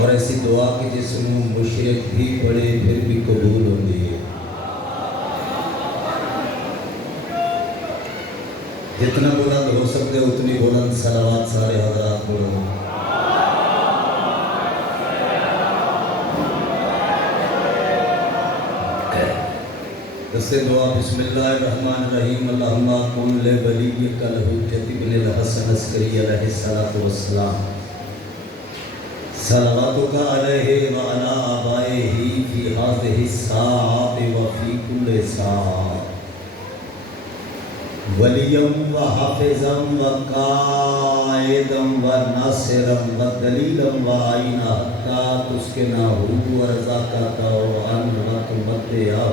اور ایسی دعا کہ جس میں مشرک بھی پڑے پھر بھی قبول ہوتی ہے. جتنا بلند ہو سکتے اتنی بلند صلوات سارے حضرات پڑھو. دستے دعا بسم اللہ الرحمن الرحیم. اللہم کن لولیک الحجۃ ابن الحسن عسکری علیہ السلام صلواتک علیہ وعلی آبائہ فی ہذہ الساعۃ وفی کل ساعۃ ولیم و حافظا و قائدا و ناصرا و دلیلا و عینا حتی تسکنہ ورزقک عن وتمتعہ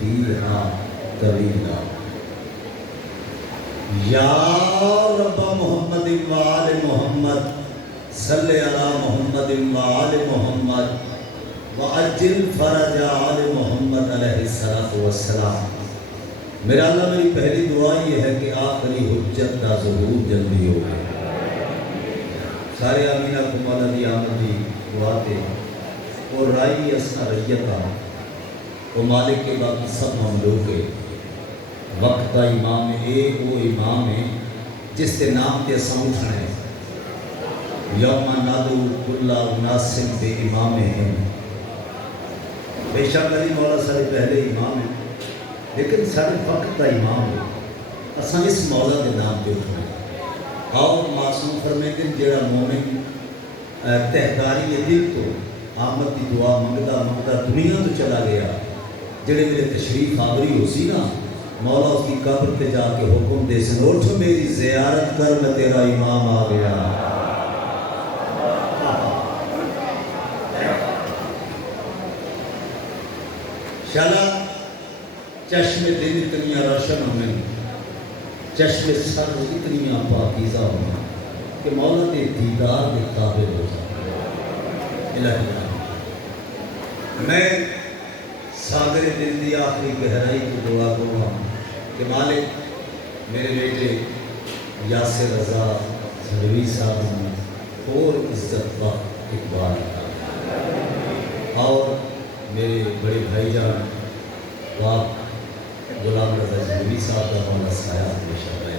فیہا طویلا. یا رب محمد و آل محمد صلی علی محمد و آل محمد وعجل فرج آل محمد علیہ السلام. میرا اللہ میری پہلی دعا یہ ہے کہ آخری حجت کا ظہور جلدی ہو گئے. سارے آمینہ کو مولا دی آمدی دعاتے اور رائی اسنا ریتا وہ مالک کے باقی سب مملوک کے وقت کا امام ایک وہ امام ہے جس کے نام کے اساں اٹھنے یوم نادو کل اناس بے امام ہیں. بے شک علی مولا سارے پہلے امام ہیں لیکن سارے وقت کا امام ہے. اساں اس مولا کے نام پہ اٹھنے اور معصوم فرمیندن جیڑا مومن تہداری دل تو آمد کی دعا منگتا منگتا دنیا تو چلا گیا جڑے میرے تشریف آوری ہو سی نا مولا اس کی قبر پہ جا کے حکم دے سن اٹھ میری زیارت کر میں تیرا امام آ گیا. شالا چشم دل اتنی روشن ہوئے چشم سر اتنی پاکیزہ ہوئے کہ مولا کے دیدار کے قابل ہو جائے. الہی میں ساگر دل دی آخری گہرائی کی دعا کروں کہ مالک میرے بیٹے یاسر رضا زھڑوی صاحب نے اور عزت و اقبال اور میرے بڑے بھائی جان واپ غلام رضا زھڑوی صاحب کا مولا سایہ ہمیشہ رہے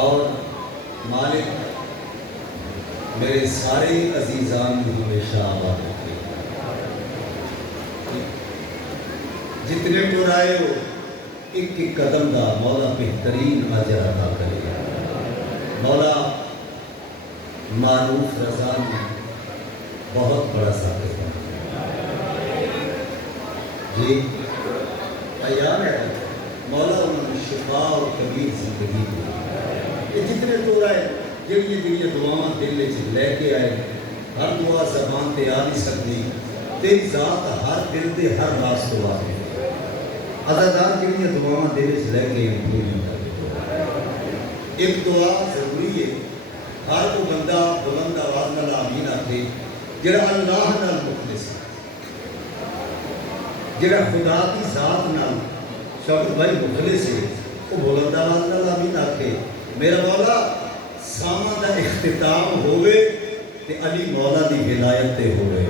اور مالک میرے سارے عزیزان کو ہمیشہ آباد رکھے. جتنے ٹور آئے ہو ایک ایک قدم دا مولا بہترین اجر عطا کرے. مولا معروف رضا نے بہت بڑا ثابت ہے جی ایام ہے مولا انہوں نے شفا اور کبیر زندگی دی. یہ جتنے ٹور آئے جڑی دعاواں دل وچ لے کے آئے ہر دعا زبان تے آ نہیں سکتی تیری ذات ہر دل دے ہر راز تو آ عزادار جڑی دعاواں دل وچ لے کے پوری کر. ایک دعا ضروری ہے ہر کو بندہ بلند آواز نال آمین آکھے جڑا اللہ نال مخلص ہے جڑا خدا کی ذات نال شوقت بھائی مخلص ہے وہ بلند آواز نال آمین آکھے میرا مولا ساما دا اختتام ہوئے تے علی مولا دی ولایت تے ہوئے.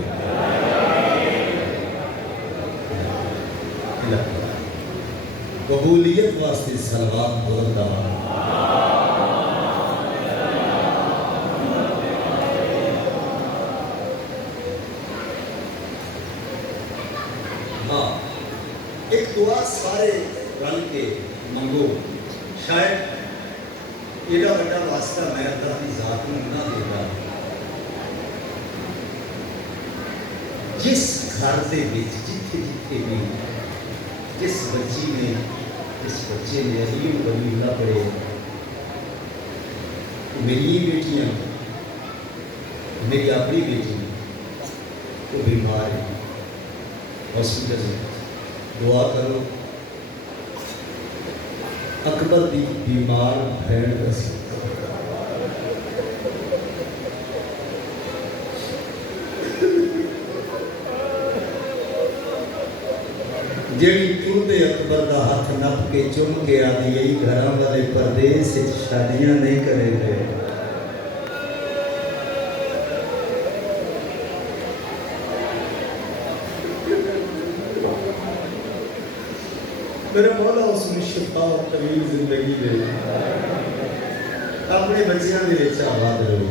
قبولیت واسطے صلوات بلند آواز. ہاں ایک دعا سارے رل کے منگو شاید ایڈا بڑا واسطہ میں اللہ کی ذات میں نہ دے گا. جس گھر دے وچ جتھے جتھے بھی جس بچی نے جس بچے نے علی ولی اللہ پڑھے میری بیٹیاں میری اپنی بیٹی وہ بیمار ہے ہاسپٹل میں دعا کرو اکبر دی بیمار بھیڑ دسی جیڑی ٹردے اکبر دا ہاتھ نپ کے چم کے آدھی یہی گھراں والے پردیس شادیاں نہیں کرے گئے میرا مولا اس میں شفا اور طویل زندگی دے، اپنے بچیاں دے وچ آباد رہو۔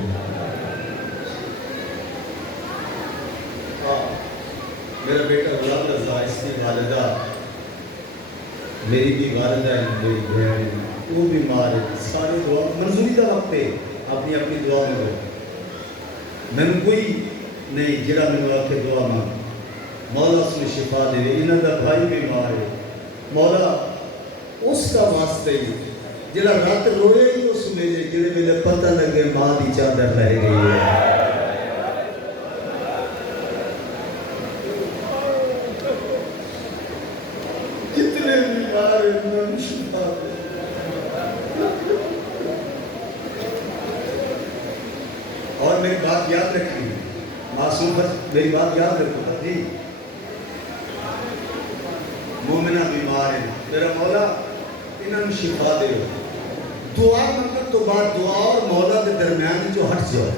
میرا بیٹا غلام رضا، اس کی والدہ میری بھی والدہ ہے، میری بہن وہ بیمار ہے، سارے دعا منظوری کا وقت ہے، اپنی اپنی دعا میں میں کوئی نہیں جڑا میں آ کے دعا مانگ مولا اس میں شفا دے، انہاں دا بھائی بیمار ہے، مولا اس کا واسطے ہی جڑا رات روئے ہی اس ویلے جڑے ویلے پتہ لگے ماں دی چادر رہ گئی ہے۔ کتنے بیمار ہیں انہاں نوں شفا دے۔ اور میری بات یاد رکھیں، معصوم پر میری بات یاد رکھو جی، مومنہ بیمار ہیں، میرا مولا انہاں نوں شفا دے۔ دعا منگن تو بعد دعا اور مولا کے درمیان جو ہٹ جاؤ،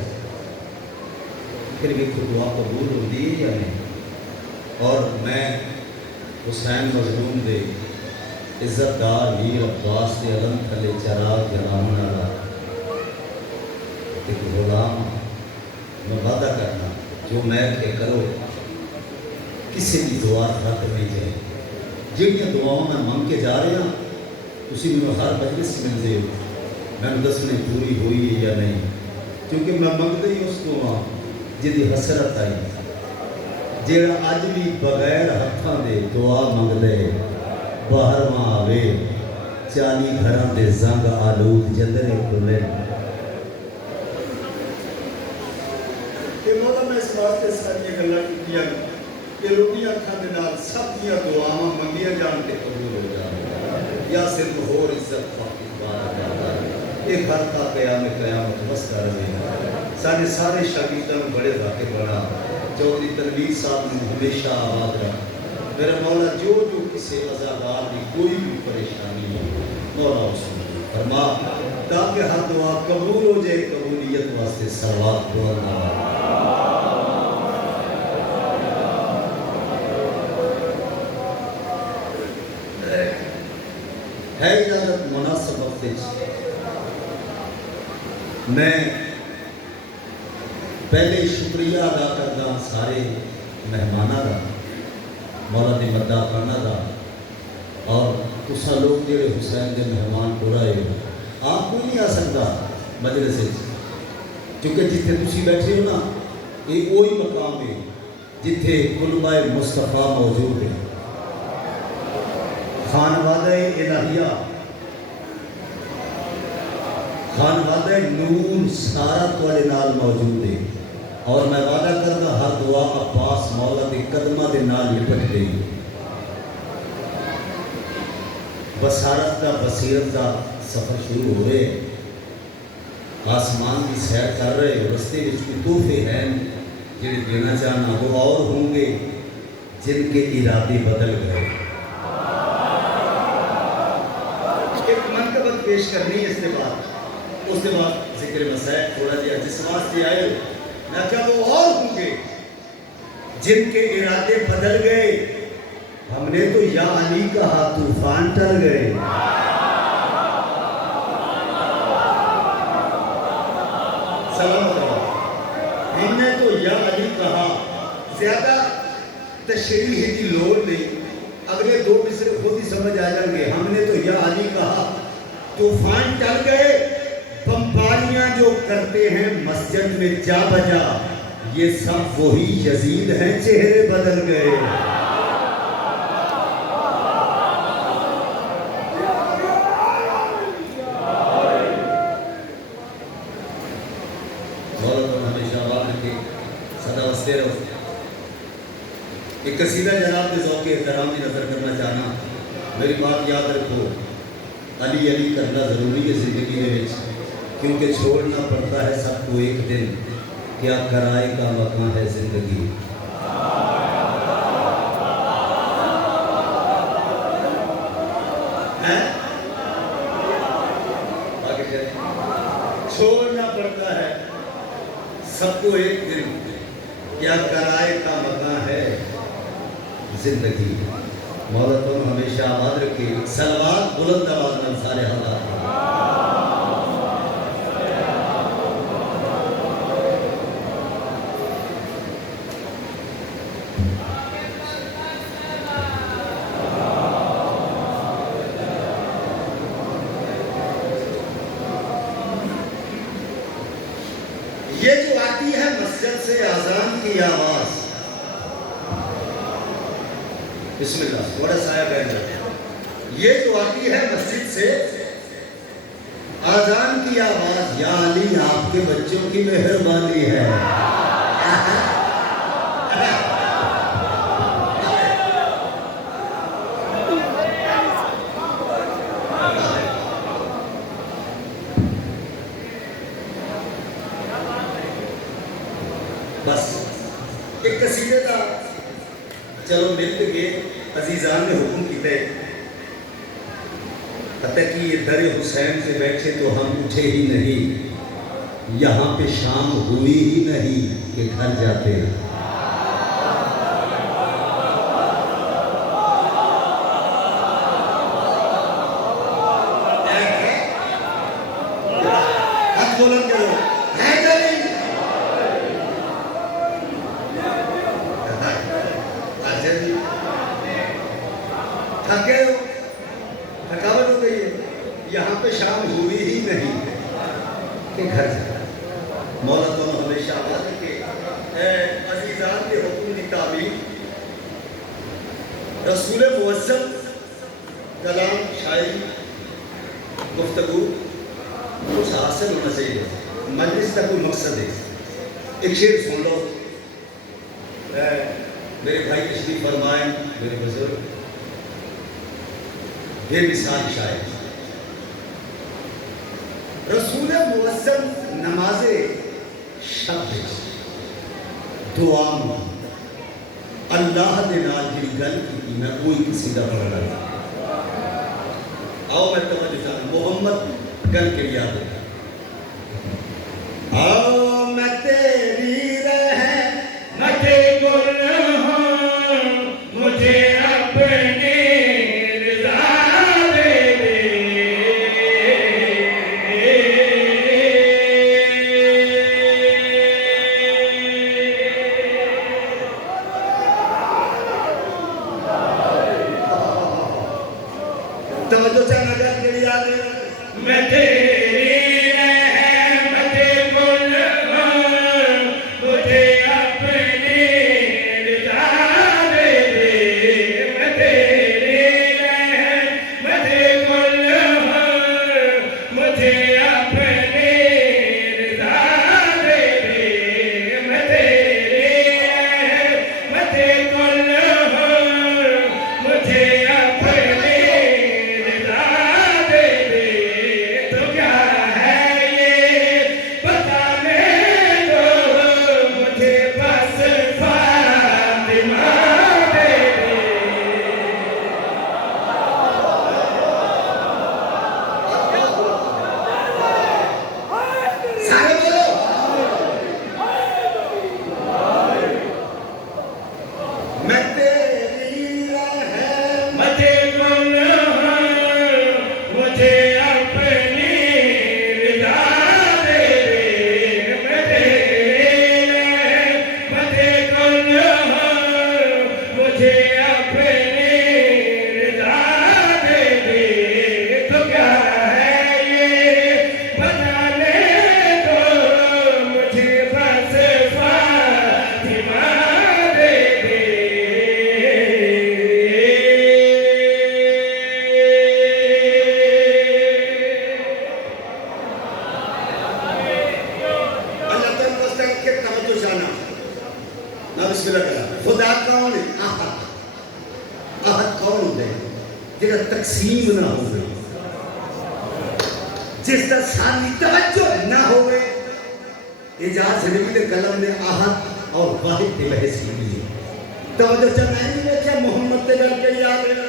پھر بھی تو دعا قبول ہوتی ہے یا نہیں؟ اور میں حسین مظلوم دے عزت دار میر عباس دے علم تھلے چراغ جلان والا ایک غلام، میں وعدہ کرنا جو میں کہ کرو کسی بھی دعا رد نہیں جائے۔ جہاں دعاؤں میں منگ کے جا رہے ہیں اسی میں ہر مجلس مل دے میں دسنے پوری ہوئی ہے یا نہیں، کیونکہ میں منگتا ہی اس کو ہاں جدی حسرت آئی، جیڑا اج بھی بغیر ہتھاں دے دعا منگ دے باہر ماں آوے 40 گھراں دے زنگ آلود جندرے کھلے۔ کہ مولا میں اس واسطے ساری گلاں کیتیاں کہ روٹیاں کھانے نال سب دیا دعاواں منگیاں جان کے قبول ہو جان، یا صرف ہور عزت خاطر بار جاتا ہے ایک گھر کا قیامت بستا رہے۔ سارے شاگردان بڑے ذاکر بنا، چودھری تنویر صاحب نے ہمیشہ آباد رہا۔ میرا مولا جو کسی عزادار کی کوئی بھی پریشانی ہو مولا اس کو فرما، تاکہ ہر دعا قبول ہو جائے۔ قبولیت واسطے صلوات دعا ہے اجازت مناسب وقت میں پہلے شکریہ ادا کرنا سارے مہمانوں کا، مولا دی مداح کرنا دا، اور تسا لوگ جڑے حسین دے مہمان پورا ہے آپ کوئی نہیں آ سکتا مجلس سے، کیونکہ جتھے تسی بیٹھے ہو نا یہ وہی مقام ہے جتھے علماء مصطفیٰ موجود ہیں، خانوادہ الہیہ، خانوادہ نور سارا تواڈے نال موجود ہے، اور میں وعدہ کرنا ہر دعا عباس مولا دے قدمہ دے نال لپٹ گئی۔ بصارت دا بصیرت دا سفر شروع ہو رہے، آسمان کی سیر کر رہے، رستے وچ کوئی تحفے ہیں جڑے دینا چاہنا وہ اور ہوں گے جن کے ارادے بدل گئے۔ ایک منقبت پیش کرنی ہے اس کے بعد ذکر مسائل تھوڑا جہا جس واسطے آئے میں کیا وہ اور ہوں گے جن کے ارادے بدل گئے، ہم نے تو یا علی کہا طوفان ٹل گئے۔ سلام علیکم۔ ہم نے تو یا علی کہا، زیادہ تشریح کی لوڑ نہیں، اگلے دو مصرے خود ہی سمجھ آ جائیں گے۔ ہم نے تو یا علی کہا طوفان ٹل گئے، بمباریاں جو کرتے ہیں مسجد میں جا بجا، یہ سب وہی یزید ہیں چہرے بدل گئے۔ ایک قصیدہ جناب کے ذوق احترام کی نظر کرنا چاہنا، میری بات یاد رکھو، علی علی کرنا ضروری ہے زندگی میں، کیونکہ چھوڑنا پڑتا ہے سب کو ایک دن، کیا کرائے کا مقام ہے زندگی۔ چھوڑنا پڑتا ہے سب کو ایک دن، کیا کرائے کا مقام ہے زندگی۔ مولا تم ہمیشہ آباد رکھے. صلوات بلند آواز میں سارے حضرات. یہ جو آتی ہے مسجد سے اذان کی آواز, بسم اللہ تھوڑا سایہ بیٹھ جاتے ہیں. یہ جو آتی ہے مسجد سے اذان کی آواز, یا علی آپ کے بچوں کی مہربانی ہے. بس ایک قصیدے تھا, چلو مل کے عزیزان نے حکم کیتے, حتیٰ کہ یہ در حسین سے بیٹھے تو ہم اٹھے ہی نہیں, یہاں پہ شام ہوئی ہی نہیں کہ گھر جاتے. تھکے ہو, تھکاوٹ ہو گئی ہے, یہاں پہ شام ہوئی ہی نہیں کہ گھر جانا. مولا تو ہمیشہ آباد رکھے. عزیزان کے حکم کی تعبیر, رسول معظم, کلام, شاعری, گفتگو کچھ حاصل ہونا چاہیے. مجلس کا کوئی مقصد ہے. ایک شعر سن لو, میرے بھائی تشریف فرمائیں, میرے بزرگ بے مثال شاعر. رسول معظم نماز شب دعا اللہ دے نال جی گل کی میں کوئی کسی دا پڑھنا تھا. آؤ میں توجہ چاہتا, محمد گل کے یاد ہے. آؤ میں تیری رحمت گل ہوں, مجھے اپنے توجہ سے نظر کے لیے آنے. میں تیری رحمت گل ہوں, مجھے اپنی رضا دے دے. میں تیری رحمت گل ہوں, مجھے اپنی رضا دے دے. میں تیری رحمت گل ہوں, مجھے اپنی تقسیم نہ ہو گئی, جس طرح ساری توجہ نہ ہو گئے. اجاز نبی کے قلم نے احد اور واحد کے بحث کی ہے. توجہ چاہیے میں کیا محمد تے گل کے یاد ہے.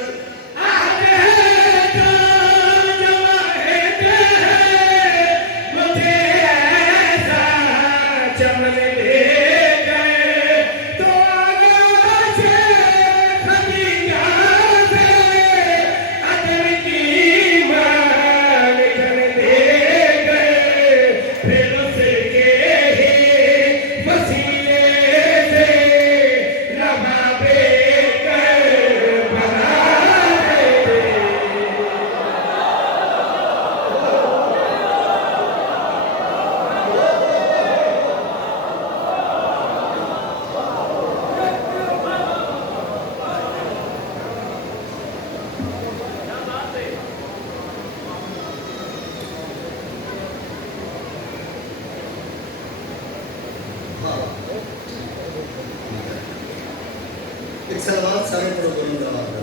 ایک سلوات سارے پڑھو بلند آواز میں.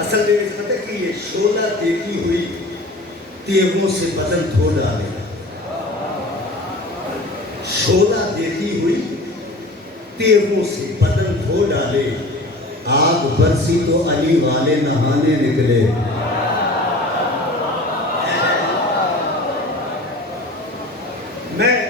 اصل میں پتہ کہ یہ شعلہ دیتی ہوئی تیغوں سے بدن دھو ڈالے. شعلہ دیتی ہوئی تیغوں سے بدن دھو ڈالے. آگ برسی تو علی والے نہانے نکلے. میں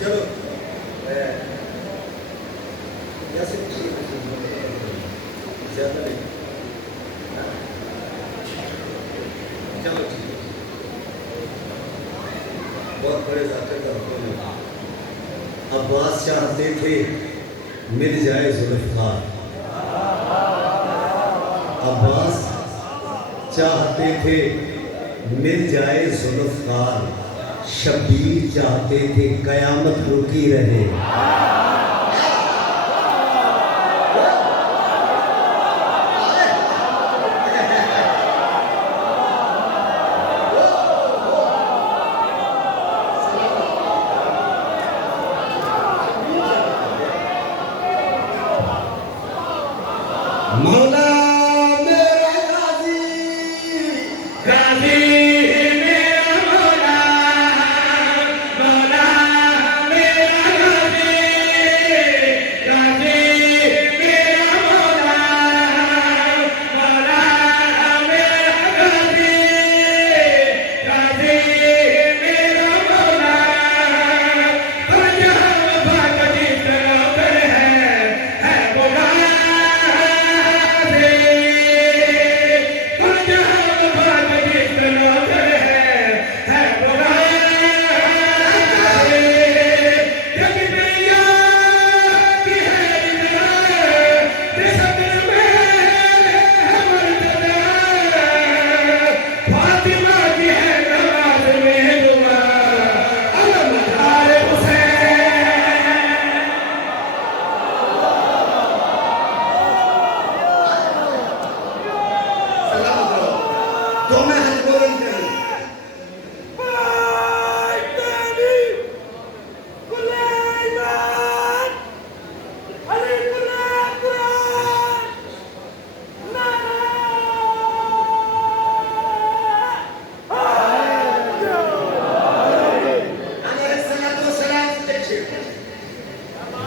چلو زیادہ نہیں. چلو ٹھیک ہے. بہت بڑے ذاکر کا حکم ہے. عباس چاہتے تھے مل جائے ذوالفقار. عباس چاہتے تھے مل جائے ذوالفقار. شبیر چاہتے تھے قیامت رکی رہے. مولا میرا غازی غازی میرا مولا مولا میرا غازی غازی میرا مولا مولا میرا غازی غازی میرا مولا. پنجاب بھاگ جتنا پر ہے مولا.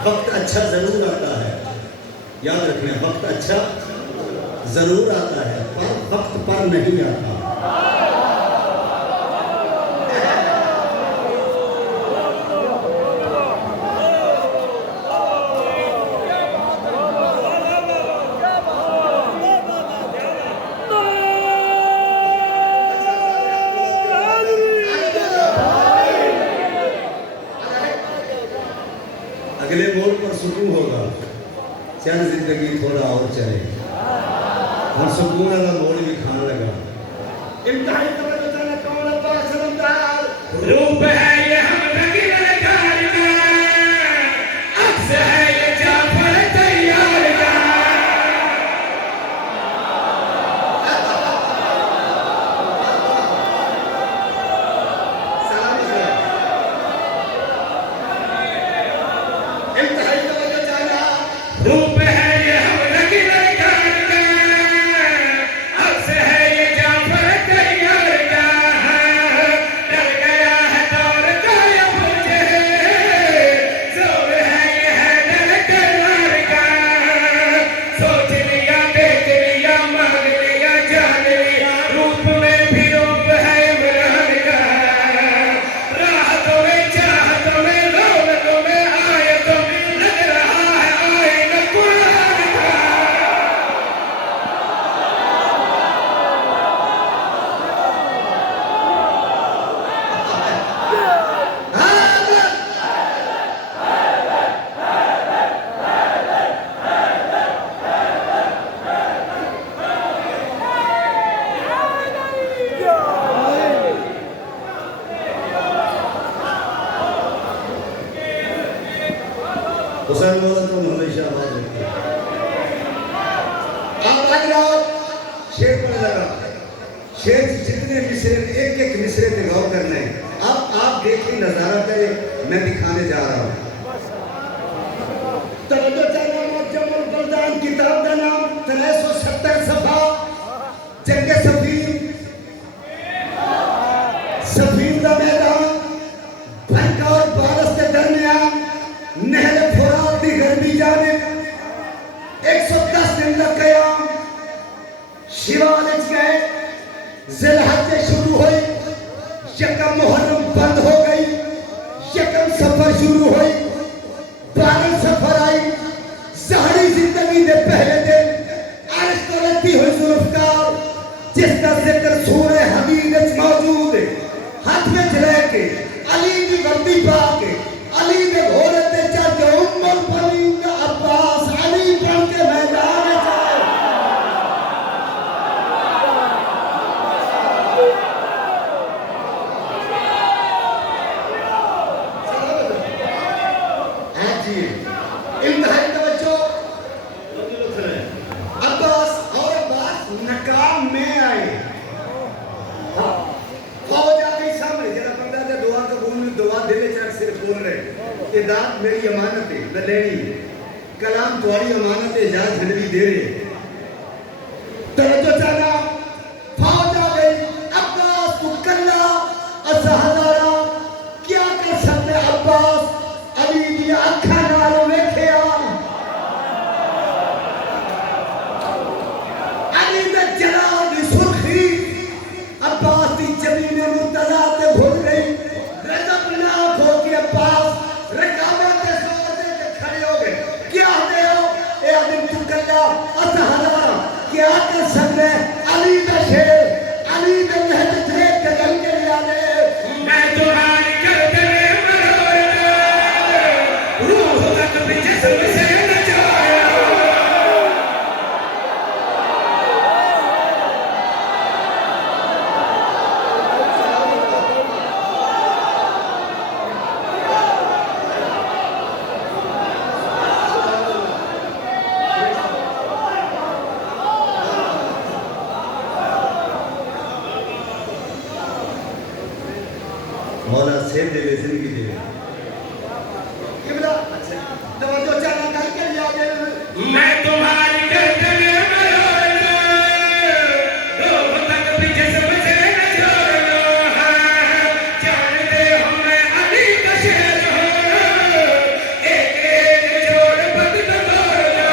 وقت اچھا ضرور آتا ہے. یاد رکھنا وقت اچھا ضرور آتا ہے پر وقت پر نہیں آتا. اگلے موڑ پر سکون ہوگا. چل زندگی تھوڑا اور چلے. اور سکون والا موڑ بھی کھانے لگا. انتہائی توجہ دینا کون عباس سلمدار روپ ہے یہ ہم لگی نگار کا. عکس ہے یہ جعفر تیار کا. روپ ہے یہ ہم لگی نگار کا. عکس ہے یہ جعفر تیار کا. ڈر گیا ہے دور حسن والا تو ہمیشہ آواز رکھتے اب آج رات شیر پر لگا شیر جتنے مصرے ایک ایک مصرے پہ غور کرنا ہے اب آپ دیکھیں نظارہ کریں میں دکھانے جا رہا ہوں توجہ چاہنا جمع البلدان کتاب کا نام 370 صفحہ جنگ سفین سفین کا میدان بھنکا اور بارس کے درمیان نہر فرات کی غربی جانب 110 دن لگ قیام شیوالج گئے ذی شروع ہوئی یکم محرم بند ہو گئی یکم سفر شروع ہوئی 12 سفر آئی ظاہری زندگی دے پہلے دن عرش کو رتی ہوئی ذوالفقار جس کا ذکر سورہ حمید وچ موجود ہے ہاتھ میں لے کے علی کی وردی پا کے علی نے گھوڑے تے چڑھ کے ام الفرین کا عباس علی بن کے میدان میں جائے انتہائی توجہ عباس اور عباس نکام میں آئے فوج آ گئی سامنے جنہا بندہ دے دعا قبول میں دعا دلے چاک صرف بول رہے کہ داد میری امانت ہے میں لینی ہے کلام تمہاری امانت ہے جہاں جھنوی دے رہے توجہ چاہنا فوج آ گئی عباس کو کلا اسہدارا کیا کر سکتے عباس علی کی آنکھا ناروں میں کھیا علی میں جلال دی سرخی عباس دی زمین مرتضیٰ تے بھول گئی غضب ناک ہو کے عباس رکابت کے زور دے کے کھڑے ہو گئے کیا دے ہو اے عدم تو کلا اسہدارا کیا کر سکتے علی دا شیر علی دا محبت ریک کے گل کے لیا دے میں تمہاری کرتے مولا سے دے زندگی دے قبلہ توجہ چاہنا کل کے لیا دے میں تمہاری کرتے میں مروڑنا روح تک بھی جسم سے نہ چھوڑنا جانتے ہوں میں علی کا شیر ہوں ایک ایک جوڑ بد نہ توڑنا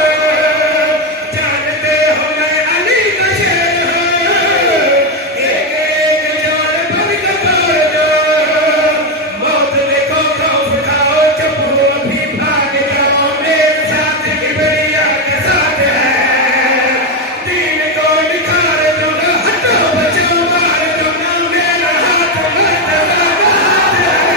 جانتے ہوں میں علی کا شیر ہوں ایک ایک جوڑ بد نہ توڑنا موت دیکھو خوف کھاؤ چپ ہو ابھی بھاگ جاؤ میرے ساتھ کبریا کے ساتھ ہے دین کو نکھار دوں گا ہٹو بچو مار دوں گا میرا ہاتھ مرتبہ بات ہے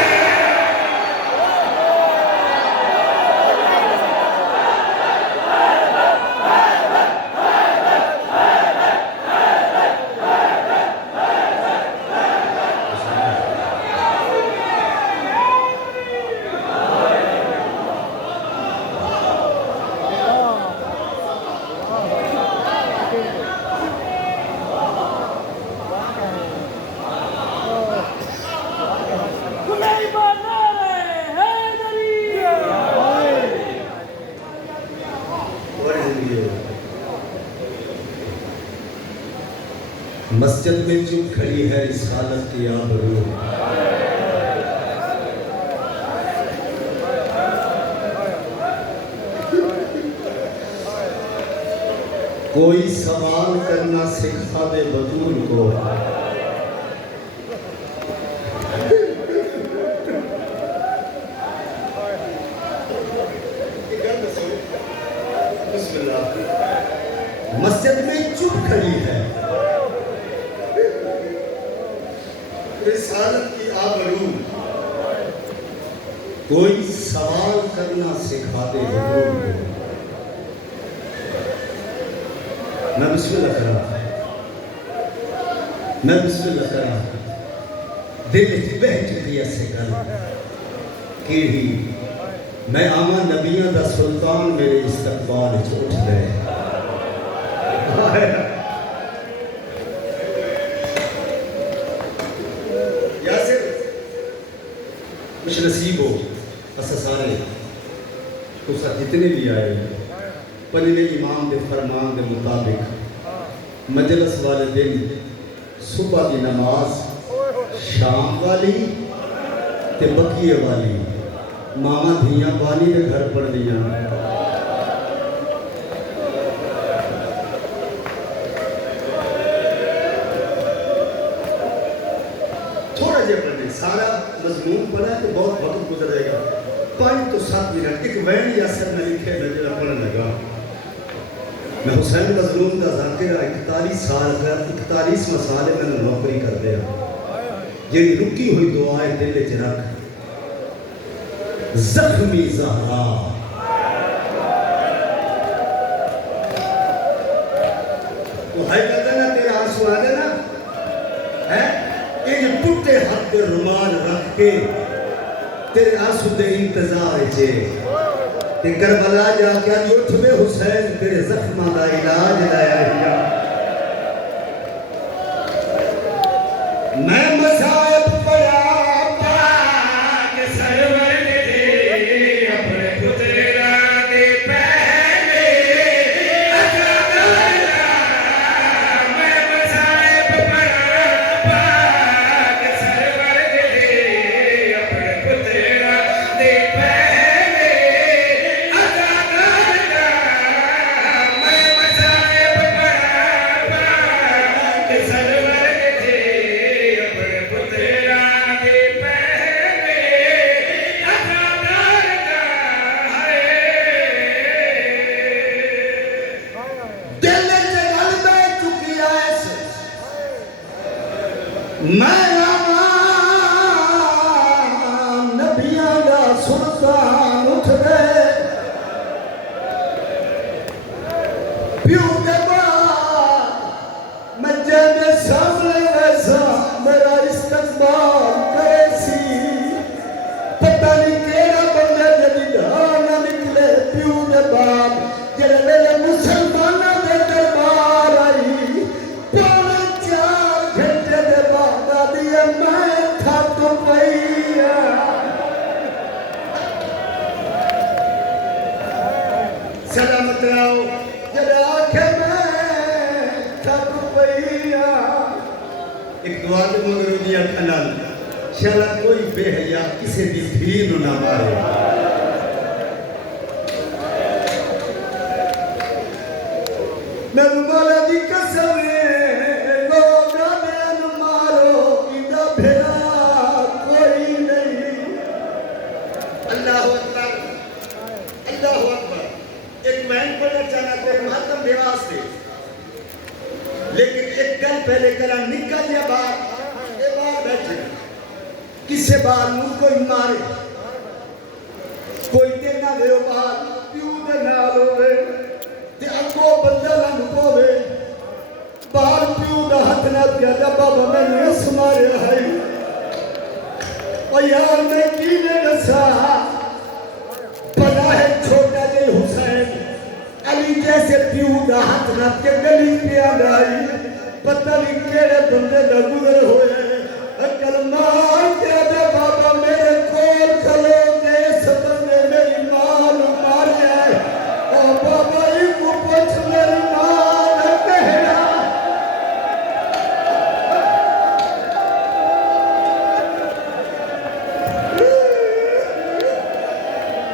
مسجد میں چپ کھڑی ہے رسالت کی آبرو کوئی سوال کرنا سکھا دے بطول کو بسم اللہ مسجد میں چپ کھڑی ہے رسالت کی آبرو کوئی سوال کرنا سکھا دے حضور کو میں بسم اللہ کر رہا میں بسم اللہ کر رہا دل بہ چکی ایسے گل کیڑی میں آواں نبیاں دا سلطان میرے استقبال وچ اٹھ گئے. یاسر خوش نصیب ہو اسا سارے تسا جتنے بھی آئے پنجویں امام دے فرمان دے مطابق مجلس والے دن صبح کی نماز شام والی تے بقیے والی ماما دھیاں بانی دے گھر پڑھ دیاں. تھوڑا جہا پڑھنے سارا مضمون پڑھا تو بہت وقت گزر جائے گا. 5 تو 7 منٹ ایک وین یاسر نے لکھے میں جڑا پڑھنے لگا. میں حسین مظلوم کا ذاکرہ 41 سال کا 41 مسالے میں نوکری کر دیا. یہ رکی ہوئی دعائیں دل وچ رکھ. زخمی زہرا تو ہے کہتا نا تیرا آنسو آ گیا نا ہے یہ ٹوٹے ہاتھ پہ رومال رکھ کے تیرے آنسو دے انتظار چے تے کربلا جا کے آج اٹھ میں حسین تیرے زخمہ دا علاج لایا ہے. میں مصائب پڑا پاک سرور دے اپنے پترا دے پہلے میں مصائب پڑا پاک سرور دے اپنے پترا دے پہلے میں مصائب پڑا پاک سرور میں نبیاں دا سلطان اٹھ گئے. پیو کے بعد مجھے میں سامنے ویسا میرا استقبال کرے سی. پتہ نہیں کیڑا بندے جدی نہ نکلے پیو کے بعد جڑے میرے مسلمانوں دے دربار آئی. پونے 4 گھنٹے دے بعد آدھی میں تھک پئی سلامت رہو جڑے آکھے میں تھک پئی. ایک دعا دے مگر دی اکھاں نال شاید کوئی بے حیا کسی دی دھی نو نہ مارے. میرے مولا دی قسم لوگ نہ مارو ایندا بھیڑا کوئی نہیں. اللہ اکبر اللہ اکبر. ایک مہن پڑھنا چاہنا تے ماتم دے واسطے لیکن ایک گل پہلے کرا نکل یا باہر اے باہر بیٹھے کسے باہر نو کوئی مارے کوئی تے نہ دے باہر پیو دے نال ہوئے تے اگو بندہ لنگ پوے باہر پیو دا ہاتھ نہ پیا دا بابا میں نے اس مارے ہے. اور یار میں کی نے دسا پتا ہے چھوٹا جے حسین علی جیسے پیو دا ہاتھ نہ پیا گلی پیا گائی. پتہ نہیں کیڑے بندے دا گزر ہوئے اکل مار کے دے بابا میرے کول کھلو کے اس بندے میری ماں نو مار جائے. او بابا کو پوچھ میری ماں نہ کہنا.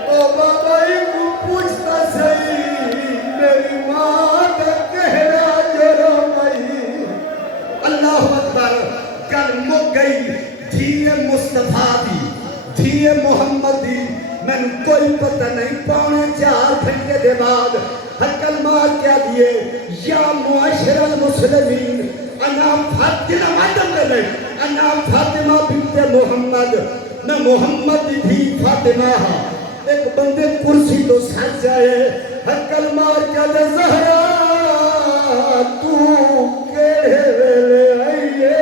او بابا کو پوچھتا صحیح میری ماں نہ کہنا جو مئی. اللہ اکبر. گل مک گئی. دھیے مصطفیٰ دی دھیے محمد دی میں کوئی پتہ نہیں. 4 گھنٹے دے بعد حکل مار کیا دیے یا معاشر المسلمین انا فاطمہ مادم لے انا فاطمہ بنت محمد میں محمد دی بھی فاطمہ. ایک بندے کرسی تو سج جائے حکل مار کیا دے زہرا تو کیڑے ویلے آئیے.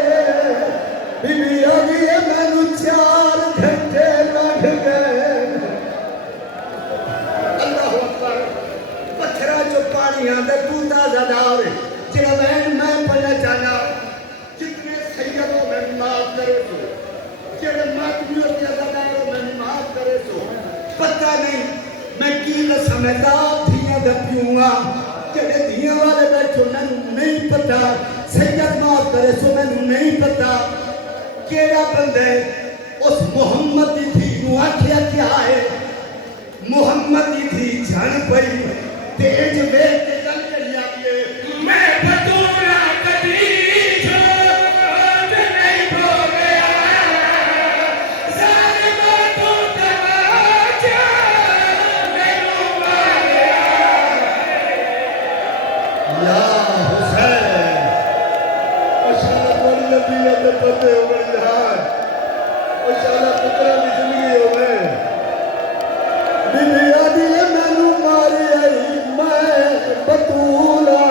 بی بی آگئی میں نو 4 گھنٹے لگ گئے. پتا نہیں میں کی دساں میں ذات دھیاں دا پیوں جڑے دھیاں والے بیٹھو مینوں نہیں پتا سید معاف کرے سو مینوں نہیں پتا کیڑا بندے اس محمد دی دھی نو آکھیا کیا ہے محمد دی دھی جھن پئی تیج ویکھ کے گل کری آئی ہے میں بطولا کدی چھوٹ نہیں بولیا ظالما تو تماچا مینوں ماریا یا حسین اشارہ بڑی لمبی ہے پتے ہو گئی جہاں اشارہ پترہ کی زندگی ہو گئے بی آدھی مینوں ماری آئی میں بطولا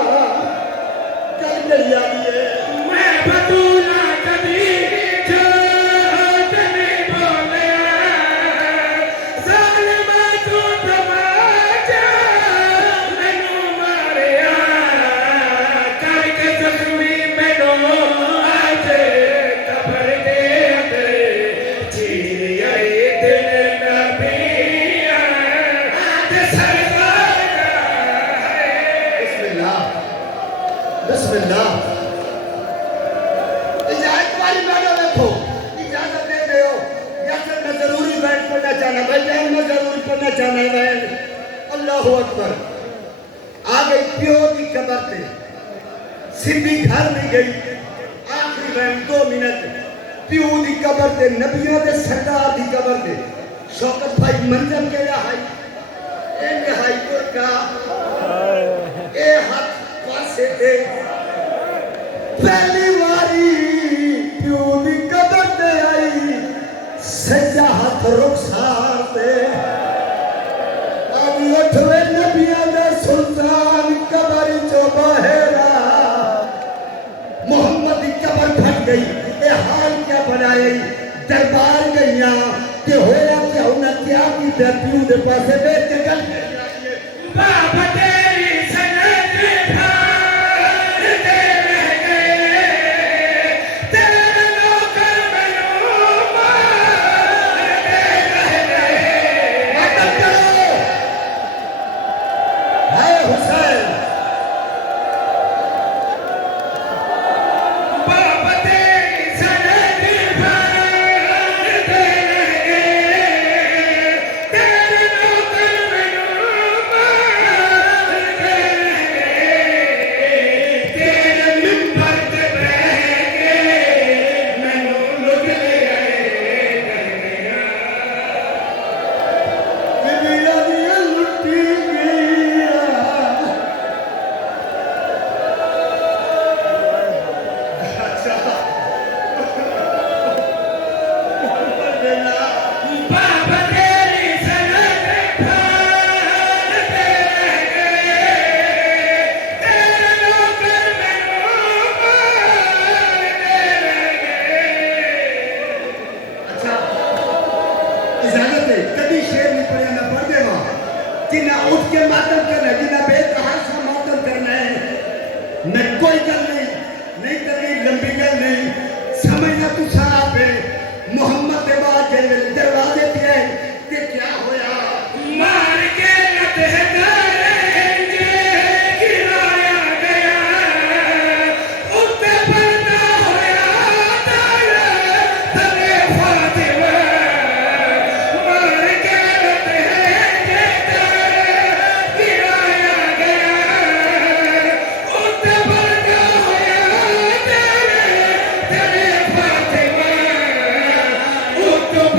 کل کری آئی ہے میں بطولا کبھی جھوٹ نہیں بولیا ظالما تو تماچا مینوں ماریا کر کے زخمی مینوں آج قبر دے اندر چیری آئی دل نبی آج سرکار بسم اللہ بسم اللہ اجازت والی بیٹھو دیکھو اجازت دے دے ہو یا پھر میں ضروری بیٹھ پڑھنا چاہنا بھائی میں ضروری پڑھنا چاہنا ہے اللہ اکبر آ گئی پیو کی قبر تے سیدھی گھر نہیں گئی آخری بہن 2 منٹ پیو دی قبر تے نبیوں دے سردار دی قبر تے شوکت بھائی منظم کے رہائی انتہائی برکا اے ہاتھ پاسے دے پہلی واری پیو دی قبر تے آئی سجا ہاتھ رخسار تے آدھی اٹھوے نبیوں دے سلطان قبر چو باہر محمد کی قبر پھٹ گئی اے حال کیا بنائے دربار گئیاں کہ ہویا کیا ہونا کیا کی پیو دے پاسے بیٹھ کے گل بابا تیری سنت پھار دے رہ گئے تیرے نوکر مینوں مار دے رہ گئے مدد کرو ہے حسین بابا تیری سنت پھار دے رہ گئے تیرے نوکر مینوں مار دے رہ گئے تیرے منبر تے بیٹھ کے مینوں لٹ لے آئے بی بی لٹی گیا بابا تیری سنت پھار دے رہ گئے تیرے نوکر مینوں مار دے رہ گئے اچھا اجازت ہے کبھی شعر نہیں پڑھیا نہ پڑھ دے ماں جنہ اٹھ کے ماتم کرنا ہے جنہ بے تحاشا ماتم کرنا ہے میں کوئی گل نہیں کرنی لمبی گل نہیں سمجھنا تو سارا پہ محمد دے بعد دروازے پہ ہے کہ کیا ہویا مار کے لٹے درنجے گرایا گیا اتے پردہ ہویا تلے فاطمہ مار کے لٹے گرایا گیا اتے پردہ ہویا تلے فاطمہ اتو